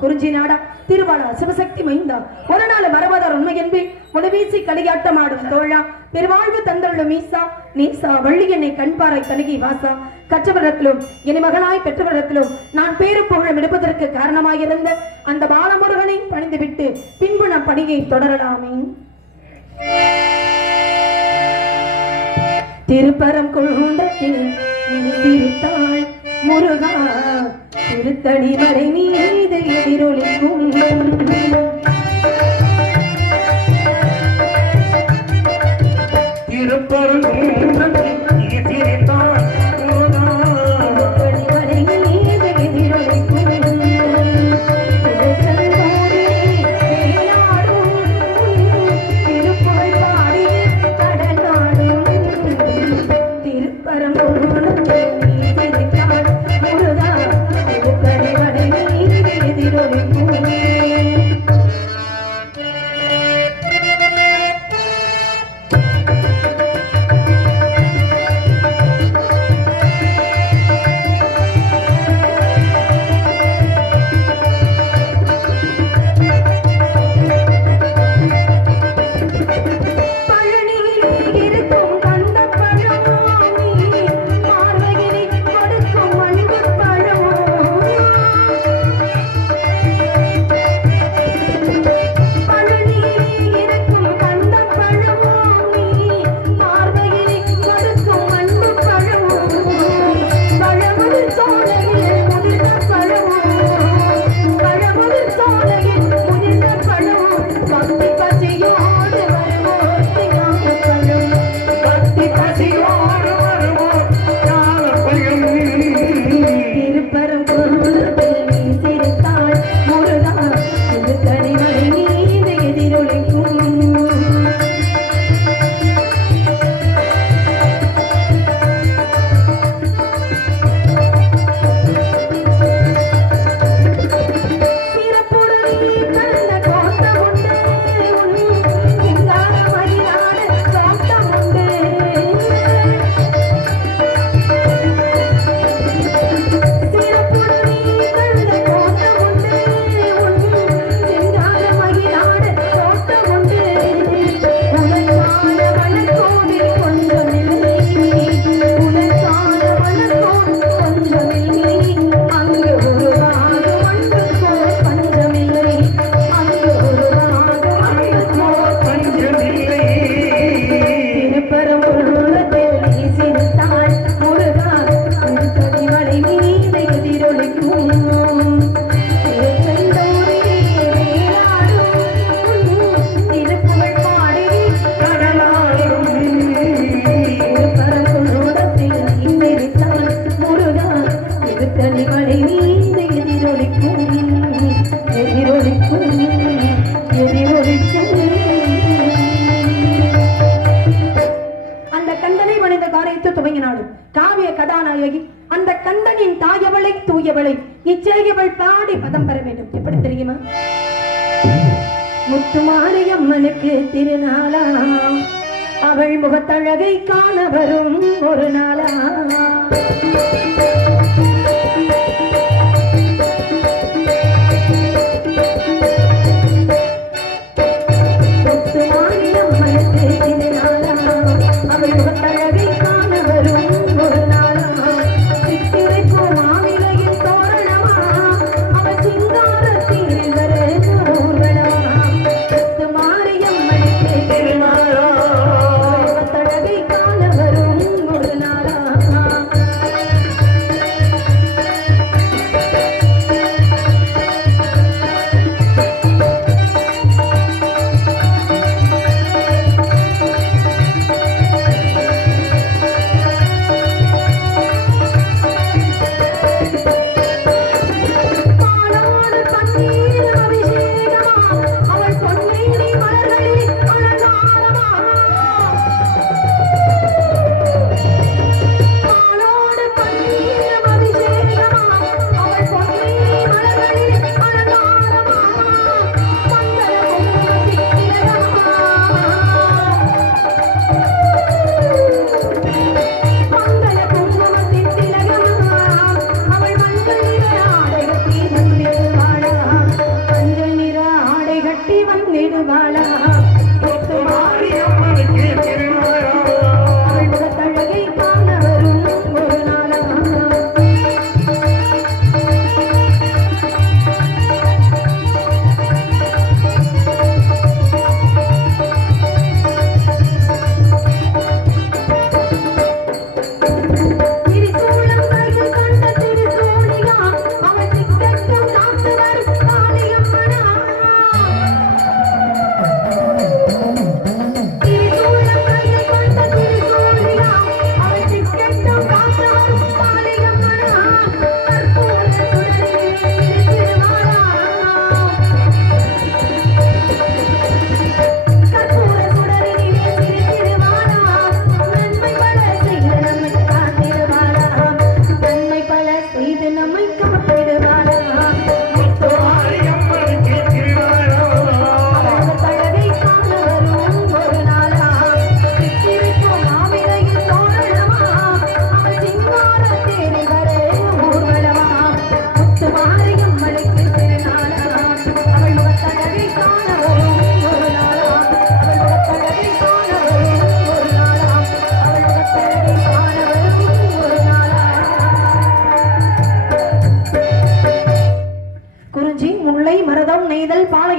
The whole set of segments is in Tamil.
குறிஞ்சி நாடா திருவாளா சிவசக்தி மைந்தா ஒரு நாள் மரபதார் உண்மை என்பேன் முழுவீசி களியாட்டமாடும் தோழா பெருவாழ்வு தந்தருளும் மீசா நீசா வள்ளியனை கண்பாராய் தனிகை வாசா கற்றவரிடத்திலும் இனி மகளாய் பெற்றவரிடத்திலும் நான் பேரு புகழம் எடுப்பதற்கு காரணமாயிருந்த அந்த பாலமுருகனை பணிந்துவிட்டு பின்பு நம் பணியை தொடரலாமே. திருப்பரம் கொள்கின்றத்தில் திருத்தாள் முருகா திருத்தடி மலை மீது எதிரொலிக்கும் திருப்பரம் நாயகி அந்த கந்தனின் தாயவளை தூயவளை இச்செய்யவள் பாடி பதம் பெற வேண்டும். எப்படி தெரியுமா? முத்துமாரியம்மனுக்கு திருநாளா அவள் முகத்தழகை காண வரும் ஒரு நாளா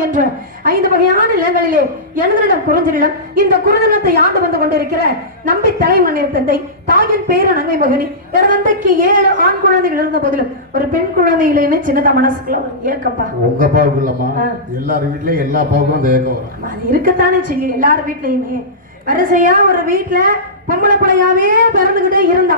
என்ற 5 வகையான நிலங்களிலே எனதனிடம் குறிஞ்சிடம். இந்த குறிஞ்சிடத்தை ஆண்டு வந்து கொண்டிருக்கிற நம்பி தலைமன்னர் தந்தை தாயின் பேர நன்மை மகனி தந்தைக்கு 7 ஆண் குழந்தைகள் இருந்த போதிலும் ஒரு பெண் குழந்தைகளேன்னு சின்னதா மனசுக்குள்ள ஒரு ஏக்கப்பா. உங்க பாவுக்கு இல்லம்மா, எல்லார் வீட்லயும் எல்லா பாவுக்கும் அந்த ஏக்கம் வரும். அது இருக்கத்தானே செய்யும் எல்லார் வீட்லயுமே. வரிசையா ஒரு வீட்டுல பொம்பளை பிள்ளையாவே பிறந்துகிட்டே இருந்தா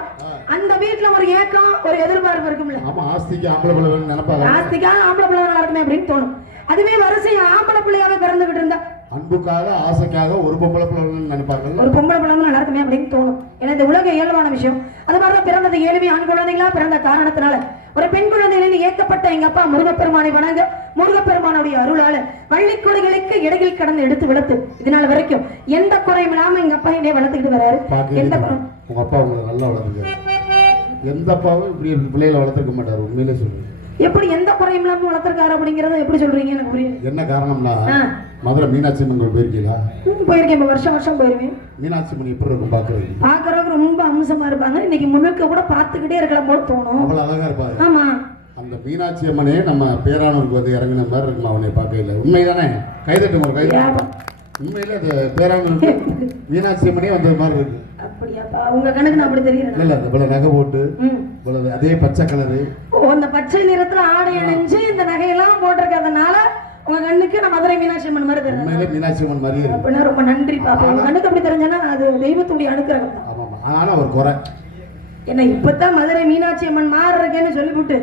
அந்த வீட்டுல ஒரு ஏக்கம் ஒரு எதிர்பார்ப்பு இருக்கும்ல. ஆமா, ஆஸ்திக்கு ஆம்பளை பிள்ளை வேணும்னு நினைப்பாங்க. ஆஸ்திக்கா ஆம்பளை பிள்ளை நடக்குமே அப்படின்னு தோணும். அதுவே வரிசையா ஆம்பளை பிள்ளையாவே பிறந்துகிட்டு இருந்தா அன்புக்காக ஆசைக்காக ஒரு பொம்பளை பிள்ளை நினைப்பாங்க. ஒரு பொம்பளை பிள்ளை நடக்குமே அப்படின்னு தோணும். ஏன்னா இந்த உலக இயல்பான விஷயம். அது மாதிரிதான் பிறந்தது 7 ஆண் குழந்தைகளா பிறந்த காரணத்தினால ஒரு பெண் குழந்தைகளில் ஏற்கப்பட்ட எங்க அப்பா முருகப்பெருமானை வணங்க முருகப்பெருமானுடைய அருளால வள்ளி கொடைகளுக்கு இடையில் கடந்து எடுத்து வளர்த்து இதனால வரைக்கும் எந்த குறையும் இல்லாம எங்க அப்பா என்னைய வளர்த்துக்கிட்டு வராரு. எந்த உங்க அப்பா உங்களை நல்லா வளர்த்துக்க. எந்த அப்பாவும் இப்படி பிள்ளைகளை வளர்த்துக்க மாட்டாரு. உண்மையிலே சொல்றேன். எப்படி எந்த குறையும் இல்லாம வளர்த்திருக்காரு அப்படிங்கறத எப்படி சொல்றீங்க? எனக்கு புரியுது. என்ன காரணம்னா மதுரை மீனாட்சி அம்மன் கோயில் போயிருக்கீங்களா? போயிருக்கேன். வருஷம் வருஷம் போயிருவேன். மீனாட்சி அம்மன் எப்படி இருக்கும் பாக்குறது? பாக்குறதுக்கு ரொம்ப அம்சமா இருப்பாங்க. இன்னைக்கு முழுக்க கூட பாத்துக்கிட்டே இருக்கலாம் போல தோணும். அவ்வளவு அழகா இருப்பாங்க. ஆமா, அந்த மீனாட்சி அம்மனே நம்ம பேரானூருக்கு வந்து இறங்கின மாதிரி இருக்கும் அவனை பார்க்கல. உண்மைதானே? கைதட்டும் ஒரு கைதட்டும். உண்மையில அது பேரானூருக்கு மீனாட்சி அம்மனே வந்தது மாதிரி இருக்கு. அப்படியாப்பா? உங்க கணக்கு நான் அப்படி தெரியல. இல்ல, இவ்வளவு நகை போட்டு இவ்வளவு அதே பச்சை கலரு, அந்த பச்சை நிறத்துல ஆடை அணிஞ்சு இந்த நகையெல்லாம் போட்டிருக்கிறதுனால உங்க கண்ணுக்கு நான் மதுரை மீனாட்சி அம்மன் மாதிரி தெரியும். உண்மையிலே மீனாட்சி அம்மன் மாதிரி இருக்கு. அப்படின்னா ரொம்ப நன்றி பாப்பா. உங்க கண்ணுக்கு அப்படி தெரிஞ்சனா அது தெய்வத்துடைய அனுக்கிரகம் தான். ஆமா, ஆனா ஒரு குறை என்ன இப்பதான் மதுரை மீனாட்சி அம்மன் மாறு இருக்கேன்னு சொல்லிவிட்டு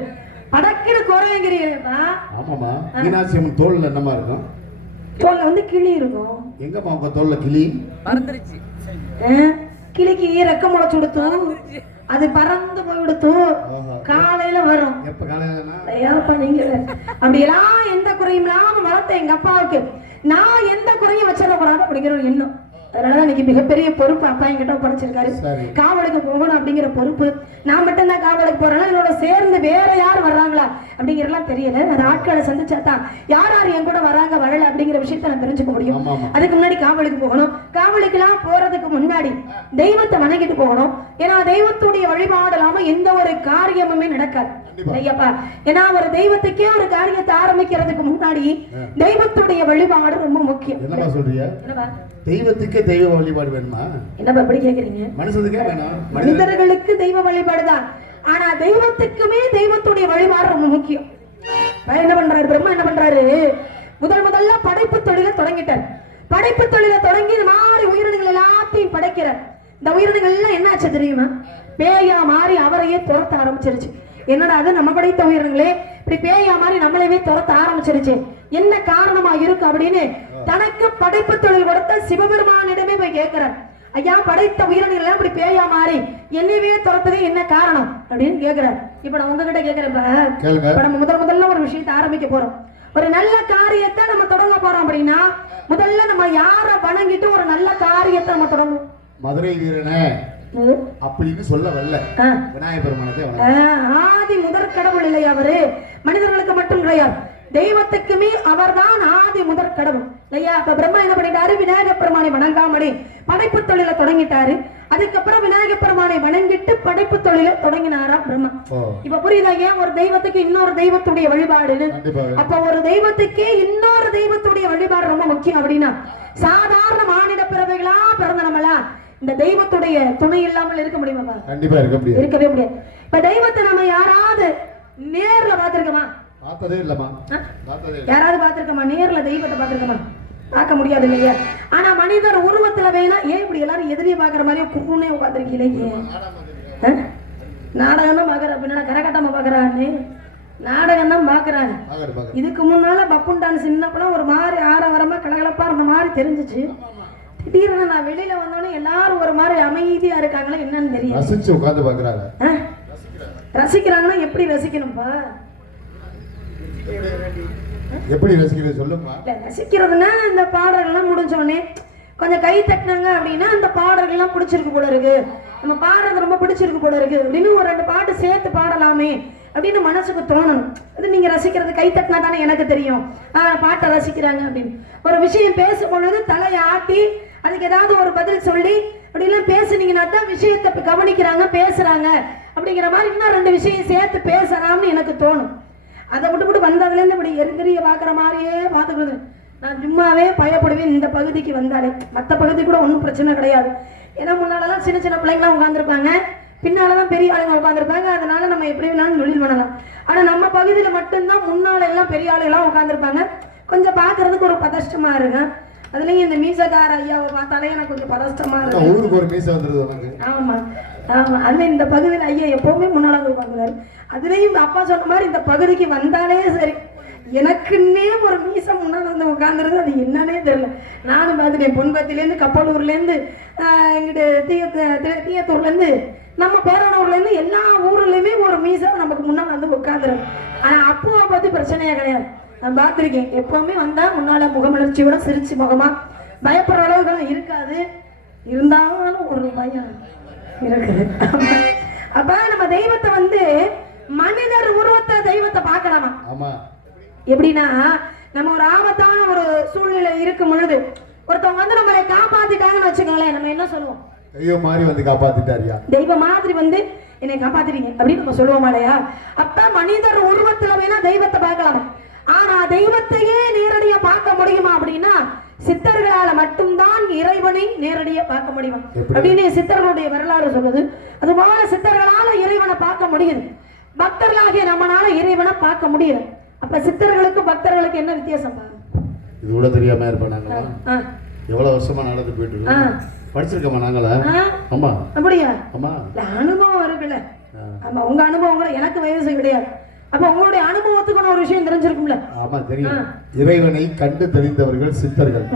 படக்குன்னு குறைங்கிறீங்கப்பா. ஆமாமா, மீனாட்சி அம்மன் தோல்ல என்னமா இருக்கும்? தோல்ல வந்து கிளி இருக்கும். எங்கம்மா உங்க தோல்ல கிளி? மறந்துருச்சு. கிளிக்கு ரெக்க முளைச்சு கொடுத்தோம். அது பறந்து போயிடுத்து காலையில வரும். எப்ப காலையிலனா ஏப்பா நீங்க அப்படியெல்லாம் எந்த குறையும் இல்லாம வளர்த்த எங்க அப்பாவுக்கு நான் எந்த குறையும் வச்சிடக்கூடாது அப்படிங்கிற ஒரு எண்ணம். அதனாலதான் இன்னைக்கு மிகப்பெரிய பொறுப்பு அப்பா என்கிட்ட படிச்சிருக்காரு. காவலுக்கு போகணும் அப்படிங்கிற பொறுப்பு. நான் மட்டும் தான் காவலுக்கு போறேன்னா இதோட சேர்ந்து வேற யார் வர்றாங்களா அப்படிங்கறதெல்லாம் தெரியல. அது ஆட்களை சந்திச்சாதான் யார் யார் என் கூட வராங்க வரல அப்படிங்கிற விஷயத்த நான் தெரிஞ்சுக்க முடியும். அதுக்கு முன்னாடி காவலுக்கு போகணும். காவலுக்கு எல்லாம் போறதுக்கு முன்னாடி தெய்வத்தை வணங்கிட்டு போகணும். ஏன்னா தெய்வத்துடைய வழிபாடு இல்லாம எந்த ஒரு காரியமுமே நடக்காது ஐயப்பா. ஏன்னா ஒரு தெய்வத்துக்கே ஒரு காரியத்தை ஆரம்பிக்கிறதுக்கு முன்னாடி தெய்வத்துடைய வழிபாடு ரொம்ப முக்கியம். என்னப்பா சொல்றீங்க? தெய்வத்துக்கு தெய்வ வழிபாடு வேணுமா? என்னப்பா எப்படி கேக்குறீங்க? மனுஷனுக்கே வேணும். மனிதர்களுக்கு தெய்வ வழிபாடுதான். ஆனா தெய்வத்துக்குமே தெய்வத்துடைய வழிபாடு ரொம்ப முக்கியம். என்ன பண்றாரு பிரம்மா? என்ன பண்றாரு? முதல்ல படைப்பு தொழிலை தொடங்கிட்டார். படைப்பு தொழிலை தொடங்கி இந்த மாதிரி உயிரினங்கள் எல்லாத்தையும் படைக்கிறார். இந்த உயிரினங்கள் எல்லாம் என்ன ஆச்சு தெரியுமா? பேயா மாறி அவரையே துரத்த ஆரம்பிச்சிருச்சு. என்னடா அது நம்ம படைத்த உயிரினங்களே இப்படி பேயா மாதிரி நம்மளவே துரத்த ஆரம்பிச்சிருச்சு, என்ன காரணமா இருக்கு அப்படின்னு தனக்கு படைப்பு தொழில் கொடுத்த சிவபெருமானிடமே போய் கேட்கிறார். ஐயா, படைத்த உயிரினங்கள் எல்லாம் இப்படி பேயா மாறி என்னையே துரத்ததே என்ன காரணம் அப்படின்னு கேட்கிறார். இப்ப நான் உங்ககிட்ட கேட்கிறேன். நம்ம முதல்ல ஒரு விஷயத்தை ஆரம்பிக்க போறோம். ஒரு நல்ல காரியத்தை நம்ம தொடங்க போறோம் அப்படின்னா முதல்ல நம்ம யார வணங்கிட்டு ஒரு நல்ல காரியத்தை நம்ம தொடங்கும். மதுரை வீரனே அப்படின்னு சொல்ல வரல, விநாயகர் பெருமானத்தை ஆதி முதற் கடவுள் இல்லையா அவரு? மனிதர்களுக்கு மட்டும் கிடையாது, தெய்வத்துக்குமே அவர்தான் ஆதி முதற் கடவுள் இல்லையா? அப்ப பிரம்மா என்ன பண்ணிட்டாரு? விநாயகர் பெருமானை வணங்காமலே படைப்பு தொழிலை தொடங்கிட்டாரு. அதுக்கப்புறம் விநாயகர் பெருமானை வணங்கிட்டு படைப்பு தொழிலை தொடங்கினாரா பிரம்மா. இப்ப புரியுதா ஏன் ஒரு தெய்வத்துக்கு இன்னொரு தெய்வத்துடைய வழிபாடுன்னு? அப்ப ஒரு தெய்வத்துக்கே இன்னொரு தெய்வத்துடைய வழிபாடு ரொம்ப முக்கியம். அப்படின்னா சாதாரண மானிட பிறவைகளா பிறந்த நம்மளா இந்த தெய்வத்துடைய துணை இல்லாமல் இருக்க முடியுமா? கண்டிப்பா இருக்கவே முடியாது. இப்ப தெய்வத்தை நம்ம யாராவது நேர்ல பாத்திருக்கோமா? பார்த்ததே இல்லமா. யாராவது பாத்திருக்கோமா? நேர்ல தெய்வத்தை பாத்திருக்கோமா? பார்க்க முடியாது இல்லையா? ஆனா மனிதர் உருவத்துல வேணா ஏன் இப்படி எல்லாரும் எதிரியை பாக்குற மாதிரியே குக்குன்னே உட்காந்துருக்கீங்க? நாடகம் தான் பாக்குற அப்படின்னா கரகாட்டமா பாக்குறான்னு நாடகம் தான் பாக்குறாங்க. இதுக்கு முன்னால பப்புன் டான்ஸ் சின்னப்பெல்லாம் ஒரு மாதிரி ஆரவாரமா கலகலப்பா இருந்த மாதிரி தெரிஞ்சிச்சு. திடீர்னு நான் வெளியில வந்தோடனே எல்லாரும் ஒரு மாதிரி அமைதியா இருக்காங்களா என்னன்னு தெரியும். ரசிச்சு உட்கார்ந்து பாக்குறாங்க. ரசிக்கிறாங்கன்னா எப்படி ரசிக்கணும்பா? எப்படி ரசிக்கிறது சொல்லுமா? ரசிக்கிறதுனா இந்த பாடல்கள்லாம் முடிஞ்சோடனே கொஞ்சம் கை தட்டினாங்க அப்படின்னா அந்த பாடல்கள்லாம் பிடிச்சிருக்கு போல இருக்கு, நம்ம பாடுறது ரொம்ப பிடிச்சிருக்கு போல இருக்கு அப்படின்னு ஒரு 2 பாட்டு சேர்த்து பாடலாமே அப்படின்னு மனசுக்கு தோணணும். அது நீங்க ரசிக்கிறது கை தட்டினா தானே எனக்கு தெரியும் பாட்டை ரசிக்கிறாங்க அப்படின்னு. ஒரு விஷயம் பேசும் பொழுது தலையை ஆட்டி அதுக்கு ஏதாவது ஒரு பதில் சொல்லி அப்படிலாம் பேசுனீங்கன்னா தான் விஷயத்தை கவனிக்கிறாங்க பேசுறாங்க அப்படிங்கிற மாதிரி இன்னும் 2 விஷயம் சேர்த்து பேசலாம்னு எனக்கு தோணும். அதை விட்டு வந்ததுல இருந்து இப்படி எரிந்திரிய பாக்குற மாதிரியே பாத்துக்கிறது. நான் சும்மாவே பயப்படுவேன் இந்த பகுதிக்கு வந்தாலே. மற்ற பகுதி கூட ஒன்றும் பிரச்சனை கிடையாது. ஏன்னா முன்னாலதான் சின்ன சின்ன பிள்ளைங்களாம் உட்காந்துருப்பாங்க, பின்னாலதான் பெரிய ஆளுங்க உட்காந்துருப்பாங்க. அதனால நம்ம எப்படி வேணாலும் தொழில் பண்ணலாம். ஆனா நம்ம பகுதியில மட்டும்தான் முன்னால எல்லாம் பெரிய ஆளுகளாம் உட்காந்துருப்பாங்க. கொஞ்சம் பாக்குறதுக்கு ஒரு பதஷ்டமா இருக்கு. அதுலயும் இந்த மீசக்கார ஐயாவை பார்த்தாலே எனக்கு கொஞ்சம் பதஷ்டமா இருக்கு. ஊருக்கு ஒரு மீச வந்துருது. ஆமா ஆமா, அதுல இந்த பகுதியில் ஐயா எப்பவுமே முன்னால உட்காந்துறாரு. அதுலயும் அப்பா சொன்ன மாதிரி இந்த பகுதிக்கு வந்தாலே சரி எனக்குன்னே ஒரு மீசம் முன்னாடி வந்து உட்காந்துருது. அது என்னன்னே தெரியல. நானும் பார்த்துட்டேன். பொன்பத்திலேருந்து கப்பலூர்லேருந்து இங்கிட்டு தீயத்தூர்லேருந்து நம்ம பேரானூர்லேருந்து எல்லா ஊர்லேயுமே ஒரு மீசம் நமக்கு முன்னால் வந்து உட்காந்துருது. ஆனால் அப்புவை பற்றி பிரச்சனையே கிடையாது. நான் பார்த்துருக்கேன். எப்பவுமே வந்தால் முன்னால் முகமலர்ச்சியோட சிரிச்சு முகமா பயப்படுற அளவுக்கு இருக்காது. இருந்தாலும் ஒரு பயம் இருக்குது. அப்ப நம்ம தெய்வத்தை வந்து மனிதர் உருவத்தை தெய்வத்தை பார்க்கலாமா? எப்படின்னா நம்ம ஒரு ஆபத்தான ஒரு சூழ்நிலை இருக்கும் பொழுது ஒருத்தவங்க வந்து நம்மளை காப்பாத்திட்டாங்கன்னு வச்சுக்கோங்களேன், நம்ம என்ன சொல்லுவோம்? தெய்வம் மாதிரி வந்து காப்பாத்திட்டாரியா, தெய்வம் மாதிரி வந்து என்னை காப்பாத்திட்டீங்க அப்படின்னு நம்ம சொல்லுவோமா இல்லையா? அப்ப மனிதர் உருவத்துல வேணா தெய்வத்தை பார்க்கலாம். ஆனா தெய்வத்தையே நேரடியா பார்க்க முடியுமா அப்படின்னா சித்தர்களால மட்டும்தான் இறைவனை நேரடியா பார்க்க முடியும் அப்படின்னு சித்தர்களுடைய வரலாறு சொல்லுது. அதுபோல சித்தர்களால இறைவனை பார்க்க முடியுது, பக்தர்களாகிய நம்மளால இறைவனை பார்க்க முடியல. அப்ப சித்தர்களுக்கு பக்தர்களுக்கு என்ன வித்தியாசம்? இது கூட தெரியாம இருப்பாங்க. எவ்வளவு வருஷமா நடந்து போயிட்டு இருக்கோம், படிச்சிருக்கோமா நாங்களா? ஆமா அப்படியா? ஆமா, அனுபவம் இருக்குல்ல. ஆமா, உங்க அனுபவம் கூட எனக்கு வயசு கிடையாது. அப்ப உங்களுடைய அனுபவத்துக்கு ஒரு விஷயம் தெரிஞ்சிருக்கும்ல. ஆமா தெரியும். இறைவனை கண்டு தெளிந்தவர்கள் சித்தர்கள்,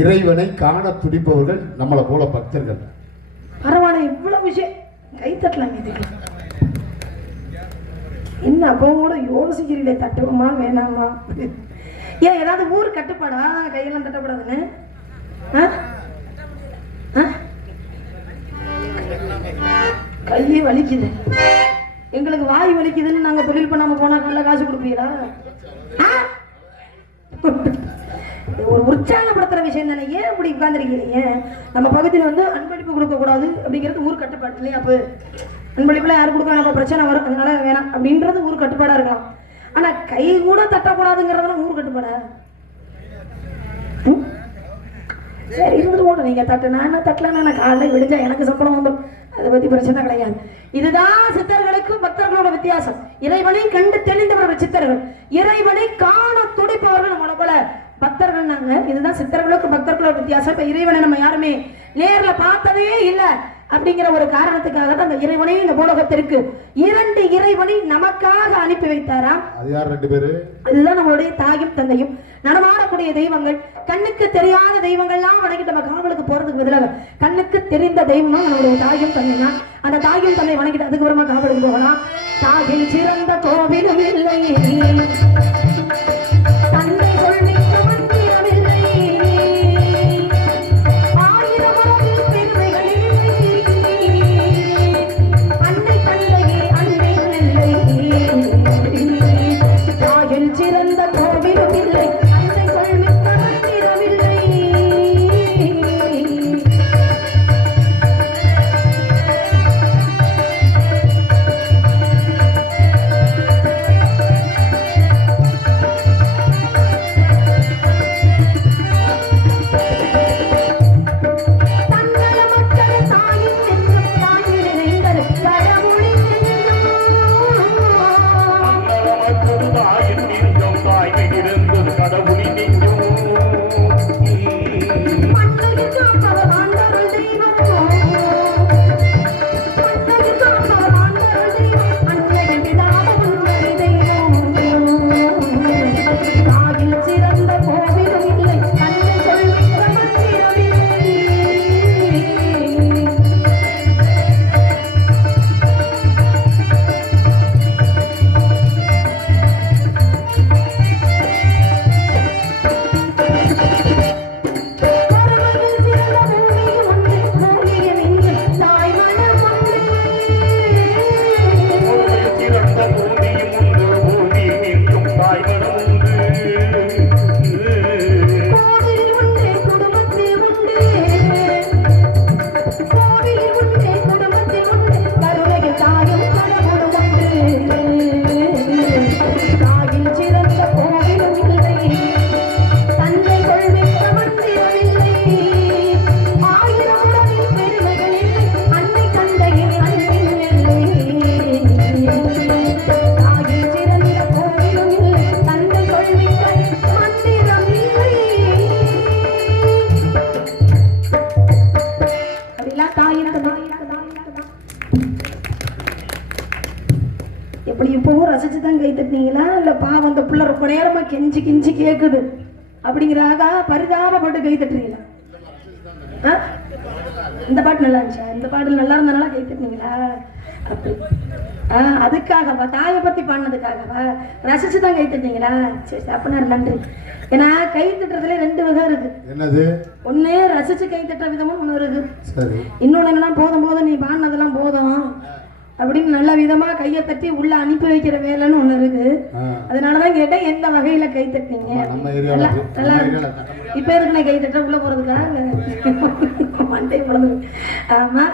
இறைவனை காண துடிப்பவர்கள் நம்மளை போல பக்தர்கள். பரவாயில்ல, இவ்வளவு விஷயம் கை தட்டலாம் இதுக்கு என்ன அப்போ கூட யோசிக்கிறீங்களே தட்டுவோமா வேணாமா ஏன் ஏதாவது ஊர் கட்டுப்பாடா கையெல்லாம் தட்டக்கூடாதுன்னு கையே வலிக்குது எங்களுக்கு வாய் வலிக்குதுன்னு நாங்க தொழில் பண்ணாம போனா நல்ல காசு கொடுப்பீங்களா ஒரு உற்சாகப்படுத்துற விஷயம் தானே ஏன் அப்படி உட்கார்ந்துருக்கீங்க நம்ம பகுதியில் வந்து அன்பளிப்பு கொடுக்க கூடாது அப்படிங்கிறது ஊர் கட்டுப்பாடு இல்லையா அப்போ அன்பளிப்புலாம் யாரும் கொடுக்க வேணாம் பிரச்சனை வரும் அதனால வேணாம் அப்படின்றது ஊர் கட்டுப்பாடா இருக்கலாம் ஆனா கை கூட தட்டக்கூடாதுங்கிறதுலாம் ஊர் கட்டுப்பாடா சரி இருந்து கூட நீங்க தட்டுனா என்ன தட்டலன்னா நான் காலைல விடிஞ்சா எனக்கு சம்பளம் வந்துடும் அதை பத்தி பிரச்சனை கிடையாது இதுதான் சித்தர்களுக்கும் பக்தர்களோட வித்தியாசம் இறைவனை கண்டு தெளிந்தவர்கள் சித்தர்கள் இறைவனை காண துடிப்பவர்கள் நம்மளை போல பக்தர்கள் நாங்க இதுதான் சித்தர்களுக்கும் பக்தர்களோட வித்தியாசம் இப்ப இறைவனை நம்ம யாருமே நேர்ல பார்த்ததே இல்லை அப்படிங்கிற ஒரு காரணத்துக்காக தான் அந்த இறைவனை இந்த பூலோகத்திற்கு 2 இறைவனை நமக்காக அனுப்பி வைத்தாராம் அது யார் 2 பேரு அதுதான் நம்மளுடைய தாயும் தந்தையும் நடமாடக்கூடிய தெய்வங்கள் கண்ணுக்கு தெரியாத தெய்வங்கள்லாம் வணங்கிட்டு நம்ம காவலுக்கு போறதுக்கு பதிலாக கண்ணுக்கு தெரிந்த தெய்வம் நம்மளுடைய தாயும் தந்தை தான் அந்த தாயும் தந்தை வணங்கிட்டு அதுக்கப்புறமா காவலுக்கு போகலாம் தாயில் சிறந்த கோவிலும் இல்லை தந்தை கொள்விக்க மந்திரமில்லை ஆயிரம் அளவில் பெருமைகள் அன்னை தந்தையே அன்னை நெல்லை தாயில் சிறந்த கோவிலும் இல்லை அன்னை கொள்விக்க மந்திரமில்லை எப்படி இப்பவும் ரசிச்சு தான் கை தட்டினீங்களா இல்ல பாவம் அந்த பிள்ளை ரொம்ப நேரமா கெஞ்சி கெஞ்சி கேக்குது அப்படிங்கிறாக பரிதாபப்பட்டு கை தட்டுறீங்களா இந்த பாட்டு நல்லா இருந்துச்சா இந்த பாட்டு நல்லா இருந்தனால கை தட்டினீங்களா அப்படி அதுக்காகவா தாயை பத்தி பாடினதுக்காகவா ரசிச்சு தான் கை தட்டினீங்களா சரி அப்படின்னா நன்றி ஏன்னா கை தட்டுறதுல 2 வகை இருக்கு என்னது ஒண்ணு ரசிச்சு கை தட்டுற விதமும் ஒண்ணு இருக்கு சரி இன்னொன்னு என்னன்னா போதும் நீ பாடினதெல்லாம் போதும் அப்படின்னு நல்ல விதமா கையை தட்டி உள்ள அனுப்பி வைக்கிற வேலைன்னு ஒண்ணு இருக்கு அதனாலதான் கேட்டேன் எந்த வகையில கை தட்டினீங்க நல்லா இப்ப இருக்குன்னு கை தட்ட உள்ள போறதுக்காக மண்டை பழந்து ஆமா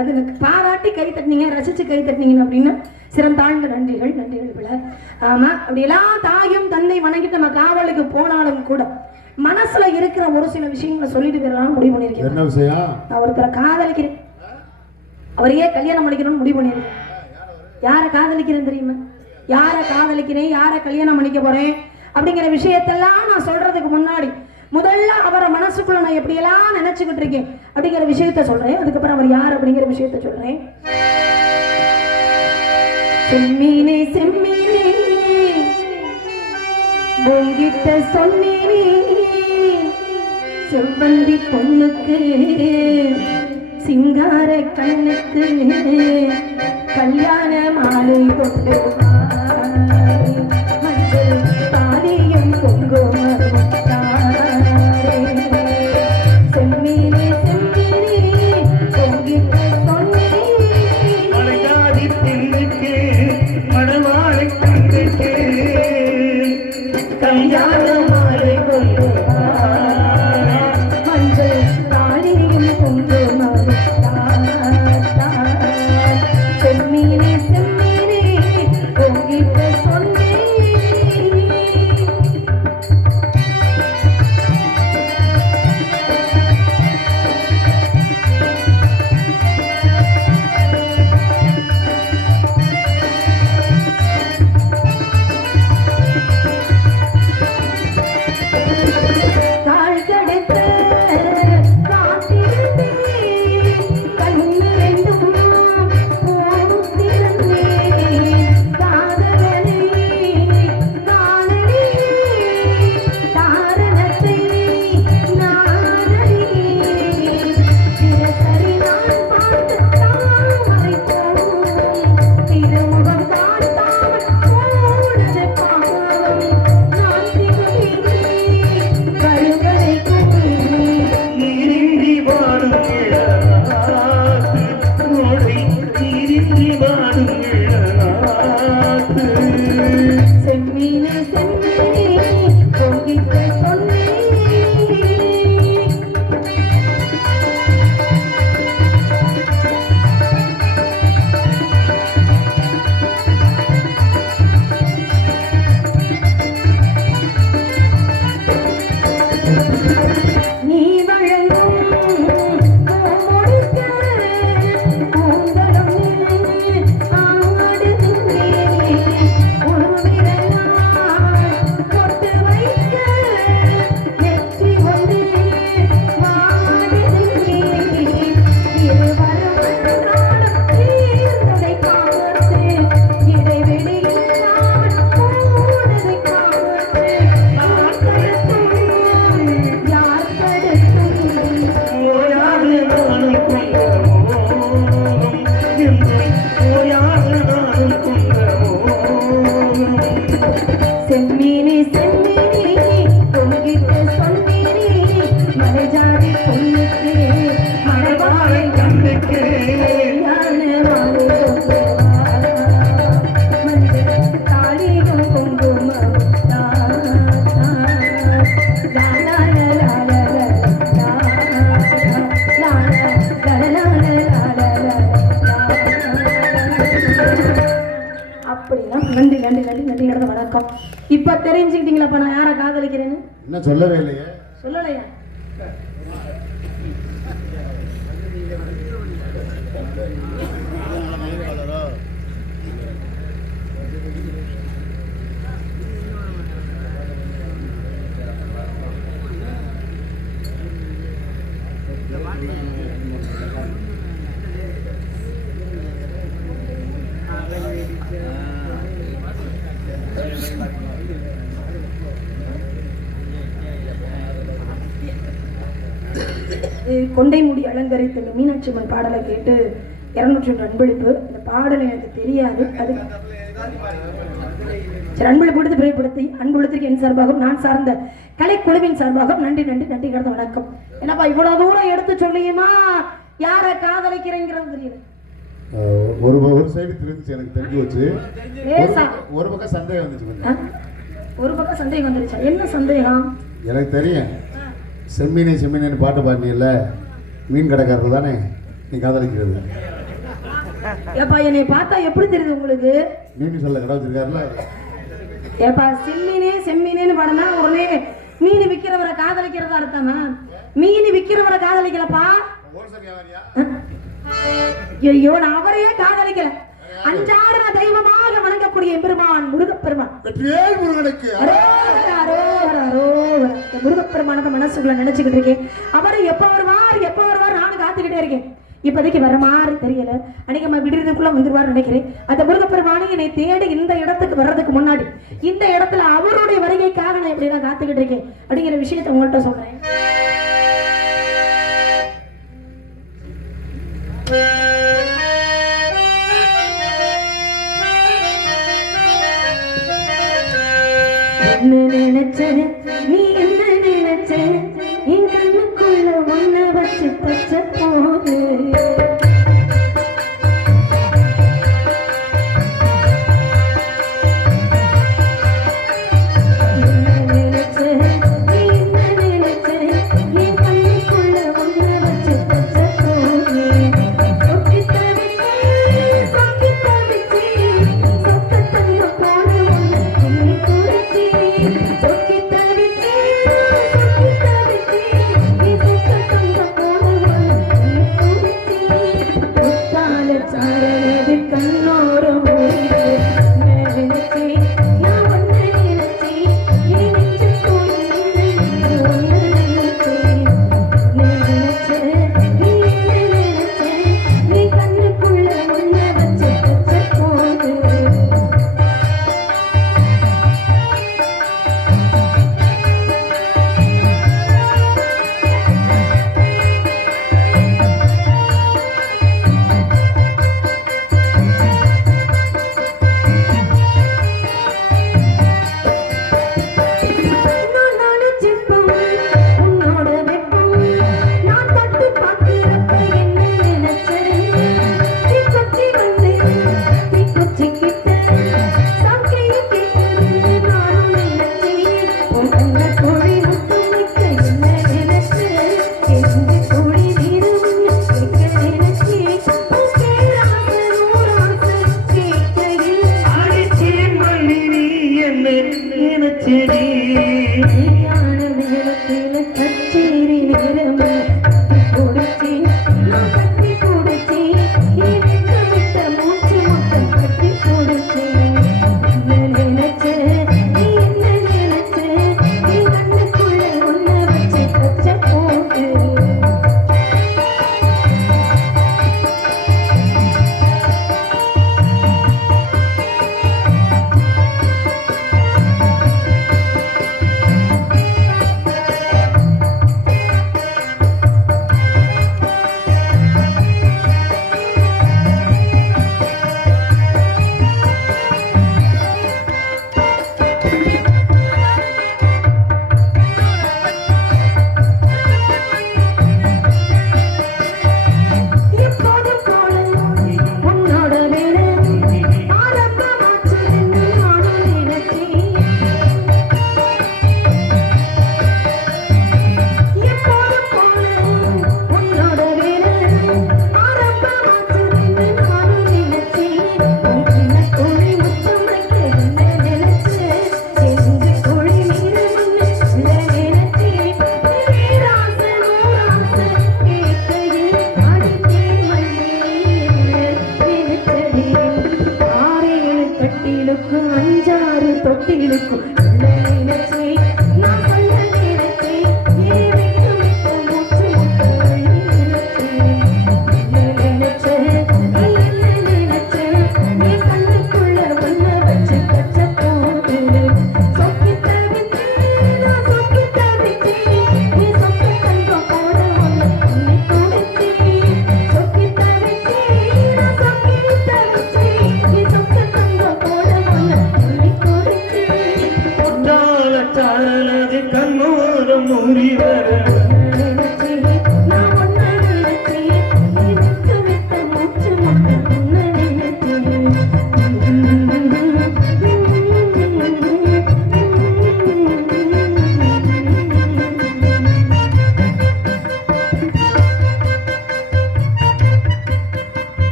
அது பாராட்டி கை தட்டினீங்க ரசிச்சு கை தட்டினீங்க அப்படின்னு சிறந்தாழ்ந்த நன்றிகள் விழ ஆமா அப்படியெல்லாம் தாயும் தந்தை வணங்கிட்டு நம்ம காவலுக்கு போனாலும் கூட மனசுல இருக்கிற ஒரு சில விஷயங்களை சொல்லிட்டு போயிடலாம் முடிவு பண்ணிருக்கேன் என்ன விஷயம் நான் ஒருத்தரை காதலிக்கிறேன் அவரையே கல்யாணம் பண்ணிக்கணும்னு முடிவு பண்ணிருக்கேன் யாரை காதலிக்கிறேன் தெரியுமா யாரை காதலிக்கிறேன் யாரை கல்யாணம் பண்ணிக்க போறேன் அப்படிங்கிற விஷயத்தெல்லாம் நான் சொல்றதுக்கு முன்னாடி முதல்ல அவரை மனசுக்குள்ள நான் எப்படியெல்லாம் நினைச்சுக்கிட்டு இருக்கேன் அப்படிங்கிற விஷயத்த சொல்றேன் அதுக்கப்புறம் அவர் யார் அப்படிங்கிற விஷயத்த சொல்றேன் செம்மீனே செம்மீனே உங்கிட்ட சொன்னேனே செவ்வந்தி பொண்ணுக்கு சிங்கார கண்ணுக்கு கல்யாண மாலை கொண்டு வாரே. மஞ்சள் தாலியும் குங்குமமும் தாரே. செம்மீனே செம்மீனே பொங்கிட்ட சொன்னேன். மலையாடி பெண்ணுக்கு மணவாளை கண்ணுக்கு கல்யாண மாலை கொண்டு வாரே. மஞ்சள் தாலியும் குங்குமமும் தாரே. செம்மீனே செம்மீனே பொங்கிட்ட சொன்னேன். கால் கடத்த காத்திருந்தேன். கண்ணு ரெண்டும் போத்திருந்தேன். காதலனை காணலே காரணத்தை நானறியேன். தினசரி நான் பார்த்து தாமரை போகும் திருமுகம் காட்டாமல் போனது பாவம். நான் திகழ்கிறேன் கழுகரை கூறி. நீரின்றி வாடும் இளநாத்து மோடி நீரின்றி வாடும் இளநாத்து செம்மீனே செம்மீனே பொங்கிட்ட சொன்னேன். நீ வழங்கும் பூமுடிக்க பூந்தளம் ஆடுதுவே. உன்விரலால் தொட்டு வைக்க நெற்றி ஒன்று வாடுதுவே. இருவரும் அன்றாடம் தீர்ந்ததை பார்த்து இடைவெளி இல்லாமல் போனதை பார்த்து யார் தடுக்கும் யார் தடுக்கும். ஓயாது நானும் கொண்ட மோகம் என்று ஓயாது நானும் கொண்ட மோகம் செம்மீனே செம்மீனே பொங்கிட்ட சொன்னீனே. மலைஜாதி பொண்ணுக்கு மணவாளை கண்ணுக்கு கல்யாண மாலை கொண்டு வாரா. மஞ்சள் தாலியும் குங்குமமும் தாரா. லா லா லா லா லா லா லா லா லா லா லா. அப்படின்னா நன்றி நன்றி நன்றி நன்றி நடந்த வணக்கம். இப்ப தெரிஞ்சுக்கிட்டீங்களா நான் யாரை காதலிக்கிறேன்னு? இன்னும் சொல்லவே இல்லையே. சொல்லலையா? கொண்டை முடி அலங்கரித்த இந்த மீனாட்சி அம்மன் பாடலை கேட்டு 201 அன்பளிப்பு. இந்த பாடல் எனக்கு தெரியாது. அது சரி, அன்பளிப்பு கொடுத்து பிரியப்படுத்தி அன்புள்ளத்திற்கு என் சார்பாகவும் நான் சார்ந்த கலைக்குழுவின் சார்பாகவும் நன்றி நன்றி நன்றி கடந்த வணக்கம். என்னப்பா இவ்வளவு தூரம் எடுத்து சொல்லியுமா யாரை காதலிக்கிறேங்கிறது தெரியல. ஒரு ஒரு சைடு தெரிஞ்சிச்சு, எனக்கு தெரிஞ்சு வச்சு. ஒரு பக்கம் சந்தேகம் வந்துச்சு. ஒரு பக்கம் சந்தேகம் வந்துருச்சா? என்ன சந்தேகம்? எனக்கு தெரியும். செம்மீனே செம்மீனேன்னு பாட்டு பாடினியல்ல, மீன் கடைக்காரர் தானே நீ காதலிக்கிறது. ஏப்பா என்னை பார்த்தா எப்படி தெரியுது உங்களுக்கு? மீன் சொல்ல கடை வச்சிருக்காருல. ஏப்பா செம்மீனே செம்மீனேன்னு பாடினா உடனே மீன் விற்கிறவரை காதலிக்கிறதா அர்த்தமா? மீன் விற்கிறவரை காதலிக்கலப்பா. ஐயோ நான் அவரையே காதலிக்கல. அஞ்சாறு தெய்வமாக வணங்கக்கூடிய எம்பெருமான் முருகப்பெருமான். வெற்றிவேல் முருகனுக்கு முருகப்பெருமானத மனசுக்குள்ள நினைச்சுக்கிட்டு இருக்கேன். அவரு எப்ப வருவார் நானும் காத்துக்கிட்டே இருக்கேன். இப்போதைக்கு வர மாதிரி தெரியல. அன்னைக்கு நம்ம விடுறதுக்குள்ள வந்துருவார் நினைக்கிறேன். அந்த முருகப்பெருமானி என்னை தேடி இந்த இடத்துக்கு வர்றதுக்கு முன்னாடி இந்த இடத்துல அவருடைய வருகைக்காக நான் இப்படி நான் காத்துக்கிட்டு இருக்கேன் அப்படிங்கிற விஷயத்த உங்கள்கிட்ட சொல்றேன். என்ன நினைச்ச நீ என்ன நினைச்ச என் கண்ணுக்குள்ள ஒன்ன வச்சு தச்ச போது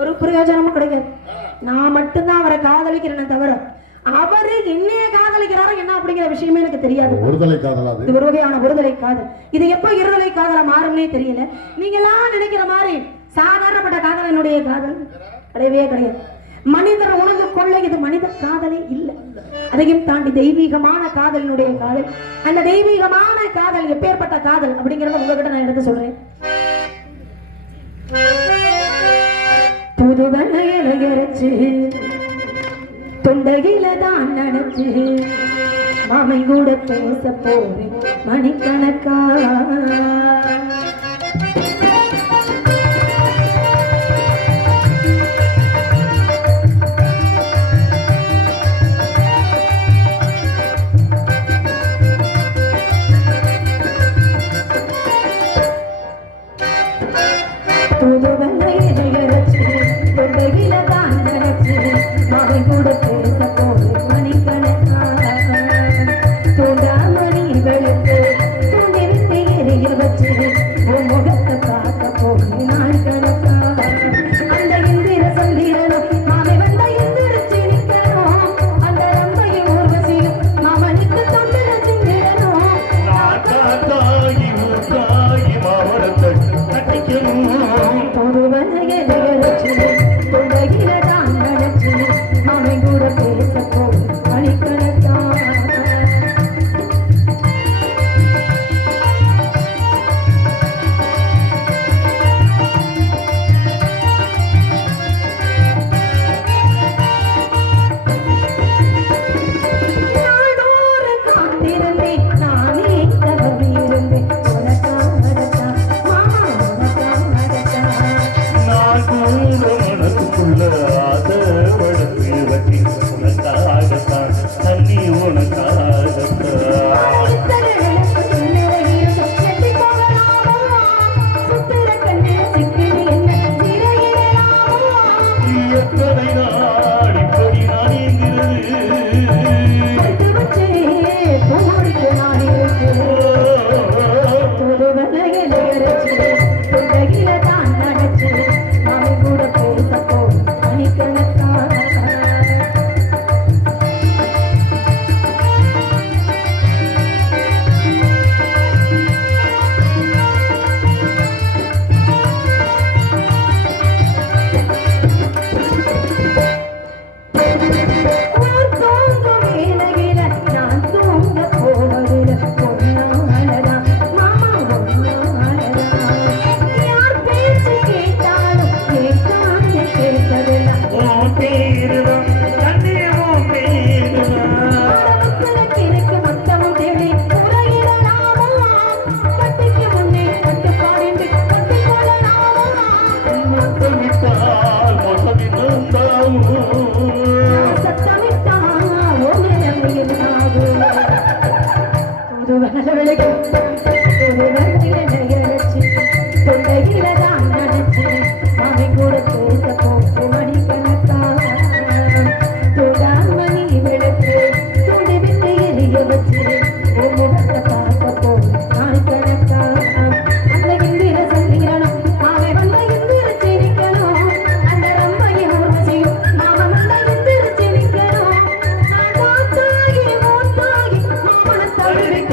ஒரு பிரயோஜனமும் கிடைக்காது. நான் மட்டும்தான் அவரை காதலிக்கிறேன்னு தவிர அவரு என்னைய காதலிக்கிறாரோ என்ன அப்படிங்கிற விஷயமே எனக்கு தெரியாது. ஒருதலை காதல், இது ஒரு வகையான ஒருதலை காதல். இது எப்ப இருதலை காதல மாறும்னே தெரியல. நீங்க எல்லாம் நினைக்கிற மாதிரி சாதாரணப்பட்ட காதல் என்னுடைய காதல் கிடையவே கிடையாது. மனிதரை உணர்ந்து கொள்ள இது மனித காதலே இல்லை. அதையும் தாண்டி தெய்வீகமான காதலினுடைய காதல். அந்த தெய்வீகமான காதல் எப்பேற்பட்ட காதல் அப்படிங்கறத உங்ககிட்ட நான் எடுத்து சொல்றேன். புதுவனையில இறைச்சு தொண்டையில தான் நினைச்சு மாமை கூட பேச போறேன் மணிக்கணக்கா.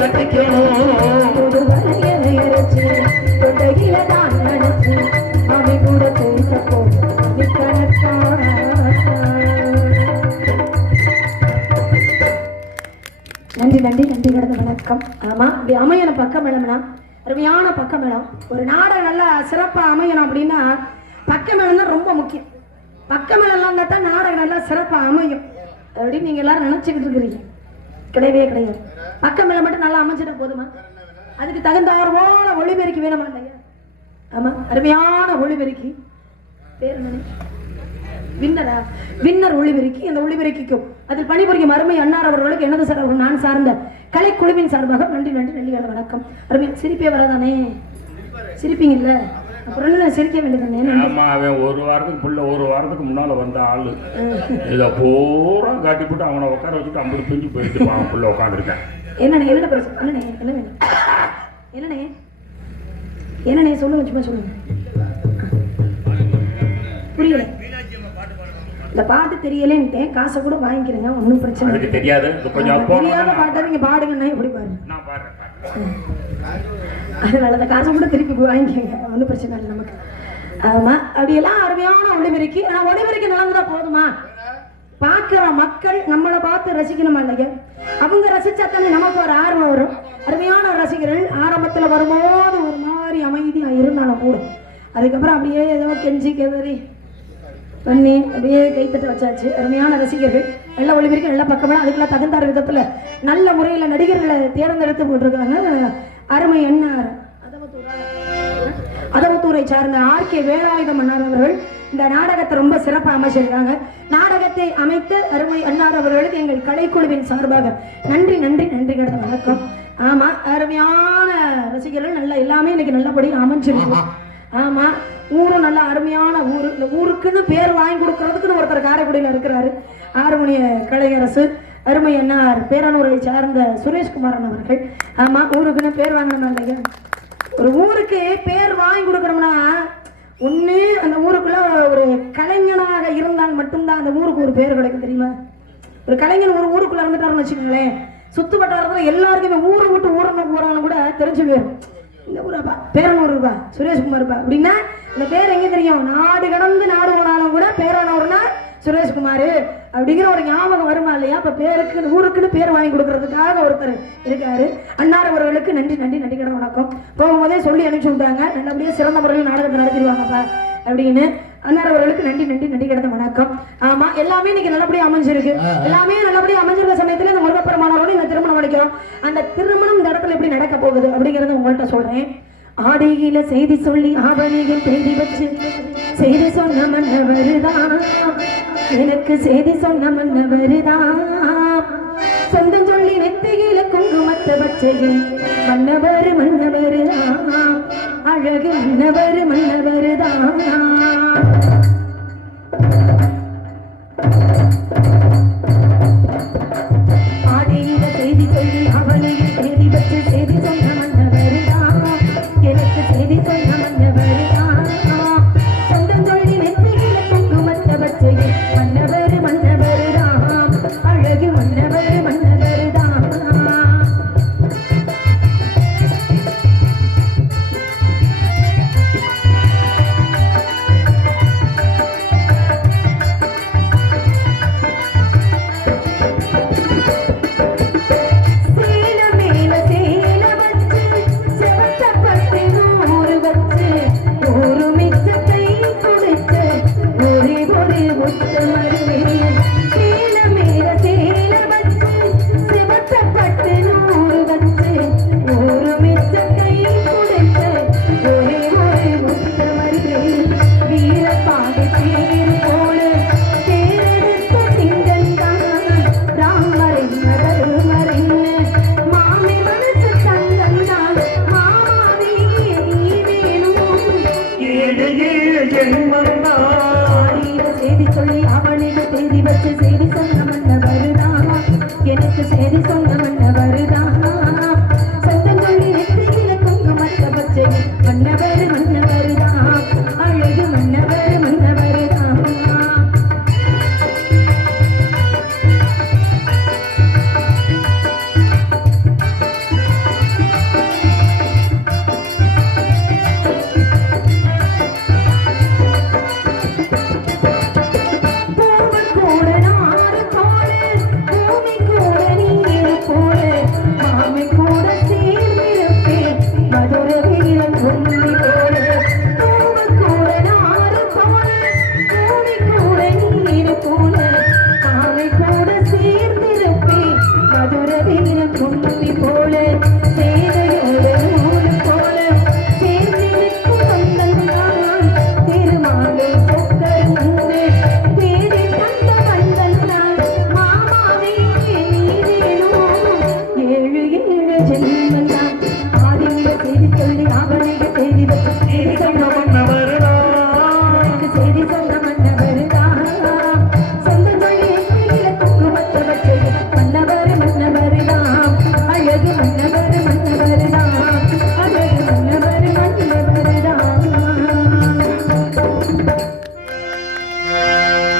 கட்டிக்கணும் புது வலையை அரைச்சு தொண்டையில தான் நினைச்சு அவன் கூட பேசப்போ நிக்கணக்கா. நன்றி நன்றி நன்றி கடந்த வணக்கம். ஆமா இப்படி அமையணும் பக்கம் மேளம்னா அருமையான பக்கம் மேளம். ஒரு நாடகம் நல்லா சிறப்பா அமையணும் அப்படின்னா பக்க மேளம் தான் ரொம்ப முக்கியம். பக்க மேளம் இருந்தா தான் நாடகம் நல்லா சிறப்பா அமையும் அப்படின்னு நீங்க எல்லாரும் நினைச்சுக்கிட்டு இருக்கிறீங்க. கிடையவே கிடையாது. பக்க மேளம் மட்டும் நல்லா அமைஞ்சிட போதுமா? அதுக்கு தகுந்தாறு போல ஒளிபெருக்கி வேணுமா இல்லையா? ஆமா அருமையான ஒளிபெருக்கி பேர் மணி வின்னரா வின்னர் ஒளிபெருக்கி. அந்த ஒளிபெருக்கிக்கும் அதில் பணிபுரியும் அருமை அன்னார் அவர்களுக்கு எனது சார்பாக நான் சார்ந்த கலைக்குழுவின் சார்பாக நன்றி நன்றி நன்றி வணக்கம். அருமை சிரிப்பே வராதானே? சிரிப்பீங்க இல்ல? அப்புறம் என்ன சிரிக்க வேண்டியதானே? அவன் ஒரு வாரத்துக்கு முன்னால வந்த ஆளு இதை பூரா காட்டி போட்டு அவனை உட்கார வச்சுட்டு 50 பிஞ்சு போயிட்டு அவன் புள்ள உட்காந்துருக்கேன். என்னண்ணே என்ன பிரச்சனை? அண்ணனே என்ன வேணும்? என்னண்ணே என்னண்ணே சொல்லுங்க, சும்மா சொல்லுங்க. புரியல. இந்த பாட்டு தெரியலன்ட்டு காசை கூட வாங்கிக்கிறேங்க, ஒன்றும் பிரச்சனை இல்லை. தெரியாது தெரியாத பாட்டை நீங்க பாடுங்கன்னா எப்படி பாருங்க. அதனால அந்த காசை கூட திருப்பி வாங்கிக்கங்க, ஒன்றும் பிரச்சனை இல்லை நமக்கு. ஆமா அப்படியெல்லாம் அருமையான ஒளிபெருக்கி. ஆனா ஒளிபெருக்கி நடந்தா போதுமா? பார்க்கிற மக்கள் நம்மளை பார்த்து ரசிக்கணுமா இல்லையா? அவங்க ரசிச்சாத்தானே நமக்கு ஒரு ஆர்வம் வரும். அருமையான ரசிகர்கள் ஆரம்பத்துல வரும்போது ஒரு மாதிரி அமைதியா இருந்தாலும் கூட அதுக்கப்புறம் அப்படியே ஏதோ கெஞ்சி கெதறி பண்ணி அப்படியே கைத்தட்ட வச்சாச்சு. அருமையான ரசிகர்கள் நல்ல ஒளிபெருக்கி நல்ல பக்கமாக அதுக்கெல்லாம் தகுந்தார விதத்துல நல்ல முறையில நடிகர்களை தேர்ந்தெடுத்து போட்டிருக்காங்க. அருமை என்னார் அதவத்தூரை சார்ந்த ஆர்கே வேலாயுதம் அண்ணார் அவர்கள் இந்த நாடகத்தை ரொம்ப சிறப்பாக அமைச்சிருக்காங்க. நாடகத்தை அமைத்து அருமை அண்ணார் அவர்களுக்கு எங்கள் கலைக்குழுவின் சார்பாக நன்றி நன்றி நன்றி கடந்த வணக்கம். ஆமா அருமையான ரசிகர்கள் நல்லா எல்லாமே இன்னைக்கு நல்லபடியாக அமைஞ்சிருக்கு. ஆமா ஊரும் நல்ல அருமையான ஊர். இந்த ஊருக்குன்னு பேர் வாங்கி கொடுக்கறதுக்குன்னு ஒருத்தர் காரைக்குடியில் இருக்கிறாரு. ஆறுமணிய கலையரசு அருமை அண்ணார் பேரனூரை சார்ந்த சுரேஷ்குமாரன் அவர்கள். ஆமா ஊருக்குன்னு பேர் வாங்கணும் இல்லையா? ஒரு ஊருக்கு பேர் வாங்கி கொடுக்கணும்னா ஒண்ணு அந்த ஊருக்குள்ள ஒரு கலைஞனாக இருந்தால் மட்டும்தான் அந்த ஊருக்கு ஒரு பேர் கிடைக்கும், தெரியுமா? ஒரு கலைஞன் ஒரு ஊருக்குள்ள இருந்துட்டாருன்னு வச்சுக்கோங்களேன், சுத்து வட்டாரத்துல எல்லாருக்குமே ஊரை விட்டு ஊரணும் போறாலும் கூட தெரிஞ்சு போயிடும். இந்த ஊரப்பா பேரனூர்பா சுரேஷ்குமார்பா அப்படின்னா இந்த பேர் எங்க தெரியும்? நாடு கடந்து நாடு போனாலும் கூட பேரனூர்னா சுரேஷ்குமார் அப்படிங்கிற ஒரு ஞாபகம் வருமா இல்லையா? அப்ப பேருக்கு ஊருக்குன்னு பேர் வாங்கி கொடுக்கறதுக்காக ஒருத்தர் இருக்காரு. அன்னார் அவர்களுக்கு நன்றி நன்றி நன்றி கடன் வணக்கம். போகும்போதே சொல்லி அனுப்பிச்சு விட்டாங்க, நல்லபடியா சிறந்த முறையில் நாடகத்தை நடத்திடுவாங்கப்பா அப்படின்னு. அன்னார் அவர்களுக்கு நன்றி நன்றி நன்றி கடன் வணக்கம். ஆமா எல்லாமே இன்னைக்கு நல்லபடியா அமைஞ்சிருக்கு. எல்லாமே நல்லபடியா அமைஞ்சிருக்க சமயத்துல இந்த முருகப்பெருமானோட இந்த திருமணம் அடிக்கிறோம். அந்த திருமணம் இந்த இடத்துல எப்படி நடக்க போகுது அப்படிங்கறத உங்கள்கிட்ட சொல்றேன். ஆடியில செய்தி சொல்லி ஆவணியில் செய்தி வச்சு செய்தி சொன்ன மன்னவருதான், எனக்கு செய்தி சொன்ன மன்னவருதான், சொந்தம் சொல்லி நெத்தியில குங்குமத்தை வச்சையே மன்னவர் மன்னவருதான், அழகு மன்னவர் மன்னவருதான்.